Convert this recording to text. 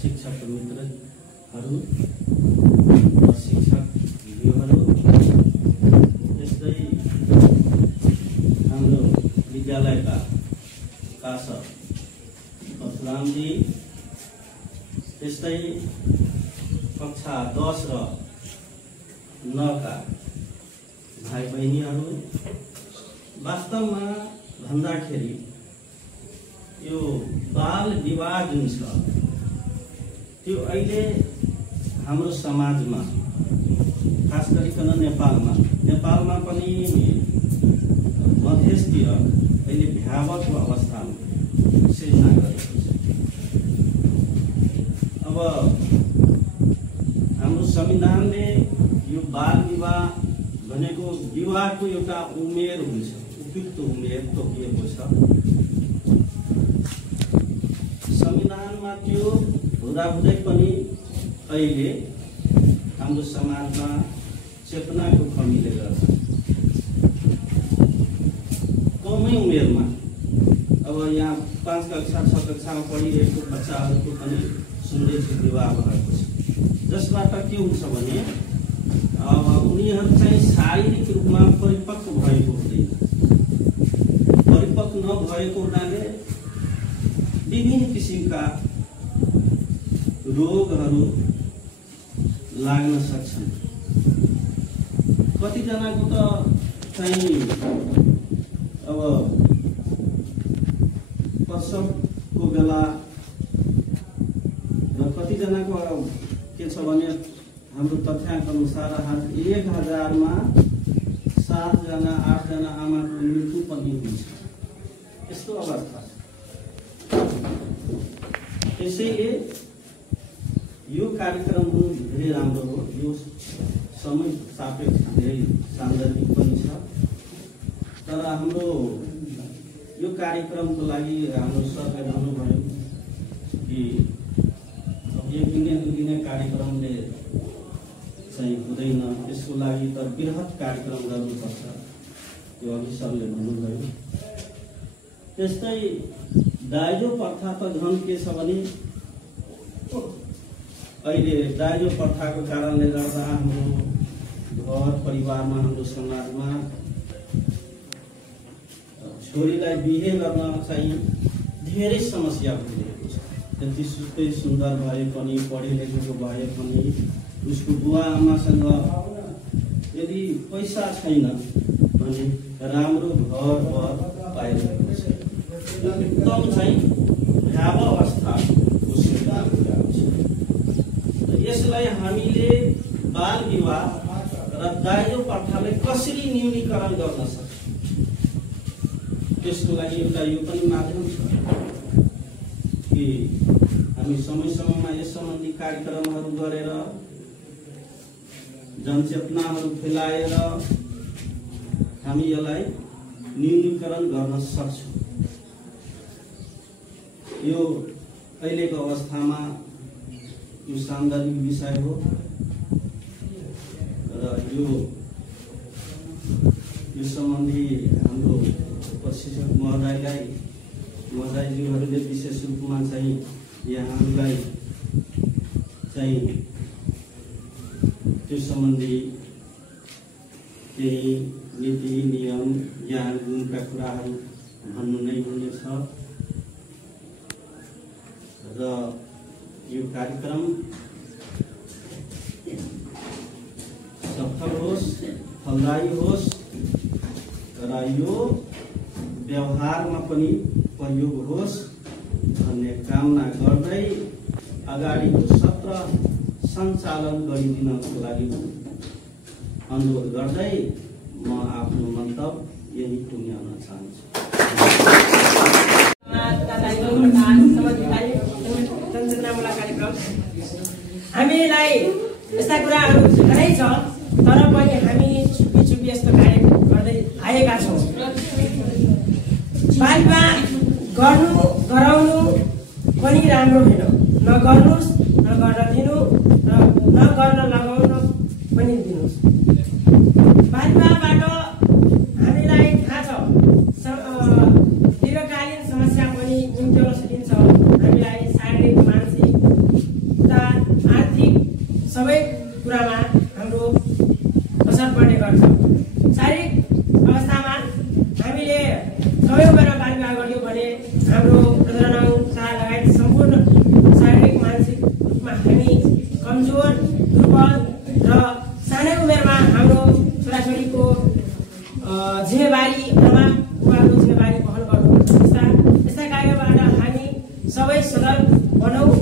शिक्षक मित्रहरू शिक्षक दिदीहरू त्यस्तै हाम्रो विद्यालयका काशा परशुरामजी त्यस्तै कक्षा 10 र 9 का भाइ बहिनीहरू वास्तवमा भन्दाखेरि यो बाल विवाह जुन छ त्यो अहिले हाम्रो समाजमा खास गरिकन नेपालमा पनि मध्यस्थीय अहिले भयावह अवस्थामा सिर्जना गरेको छ। अब हाम्रो संविधानले यो बाल विवाह भनेको विवाहको एउटा उमेर हुन्छ, उपयुक्त उमेर तोकिएको छ। संविधानमा त्यो हुँदाहुँदै पनि अहिले हाम्रो समाजमा चेतनाको कमीले गर्दा कमै उमेरमा अब यहाँ 5 कक्षा 6 कक्षामा पढिरहेको बच्चाहरूको पनि सुन्दैछु विवाह भएको छ, जसबाट के हुन्छ भने उनीहरू चाहिँ शारीरिक रूपमा परिपक्व भएको हुँदैन। परिपक्व नभएको हुनाले विभिन्न किसिमका रोगहरू लाग्न सक्छन्। कतिजनाको त चाहिँ अब प्रसवको बेला र कतिजनाको के छ भने हाम्रो तथ्याङ्क अनुसार 1000 मा 7 जना 8 जना आमाको मृत्यु पनि हुन्छ, यस्तो अवस्था छ। त्यसैले यो कार्यक्रम धेरै राम्रो हो, यो समय सापेक्ष धेरै सान्दर्भिक पनि छ। तर हाम्रो यो कार्यक्रमको लागि हाम्रो सरले भन्नुभयो कि एक दिने 2 दिने कार्यक्रमले चाहिँ हुँदैन, त्यसको लागि त बृहत कार्यक्रम गर्नुपर्छ, त्यो अघि सरले भन्नुभयो। त्यस्तै दाइजो प्रथा त झन् के छ भने अहिले दाइजो प्रथाको कारणले गर्दा हाम्रो घर परिवारमा हाम्रो समाजमा छोरीलाई बिहे गर्न चाहिँ धेरै समस्या भइरहेको छ। जतिसुकै सुन्दर भए पनि पढे लेखेको भए पनि उसको बुवा आमासँग यदि पैसा छैन भने राम्रो घर पाइरहेको छ। एकदम चाहिँ भयावह अवस्थाको सिर्जना भएको छ। यसलाई हामीले बाल विवाह र दाइजो प्रथालाई कसरी न्यूनीकरण गर्न सक्छौँ, त्यसको लागि एउटा यो पनि माध्यम छ कि हामी समय समयमा यस सम्बन्धी कार्यक्रमहरू गरेर जनचेतनाहरू फैलाएर हामी यसलाई न्यूनीकरण गर्न सक्छौँ। यो अहिलेको अवस्थामा यो सान्दर्भिक विषय हो र यो सम्बन्धी हाम्रो प्रशिक्षक महोदयज्यूहरूले विशेष रूपमा चाहिँ यहाँहरूलाई चाहिँ त्यो सम्बन्धी केही नीति नियम ज्ञान गुणका कुराहरू भन्नु नै हुनेछ र यो कार्यक्रम सफल होस्, फलदायी होस् र यो व्यवहारमा पनि प्रयोग होस् भन्ने कामना गर्दै अगाडिको सत्र सञ्चालन गरिदिनको लागि अनुरोध गर्दै म आफ्नो मन्तव्य यही टुङ्ग्याउन चाहन्छु। हामीलाई यस्ता कुराहरू धेरै छ, तर पनि हामी छुपी यस्तो कार्य गर्दै आएका छौँ। बाल विवाह गराउनु पनि राम्रो होइन, नगर्नुहोस्, नगर्न दिनु र नगर्न लगाउन पनि दिनुहोस्। बाल विवाहबाट हामीलाई थाहा छ दीर्घकालीन समस्या पनि निम्त्याउन सकिन्छ। हामीलाई शारीरिक असर पर्ने गर्छ। शारीरिक अवस्थामा हामीले समय उमेरमा बालविवाह गर्यौँ भने हाम्रो प्रजनन लगायत सम्पूर्ण शारीरिक मानसिक रूपमा हामी कमजोर, दुर्बल र सानै उमेरमा हाम्रो छोराछोरीको जिम्मेवारी आमा बुबाको जिम्मेवारी वहन गर्नुपर्छ। यस्ता कार्यबाट हामी सबै सजग बनौँ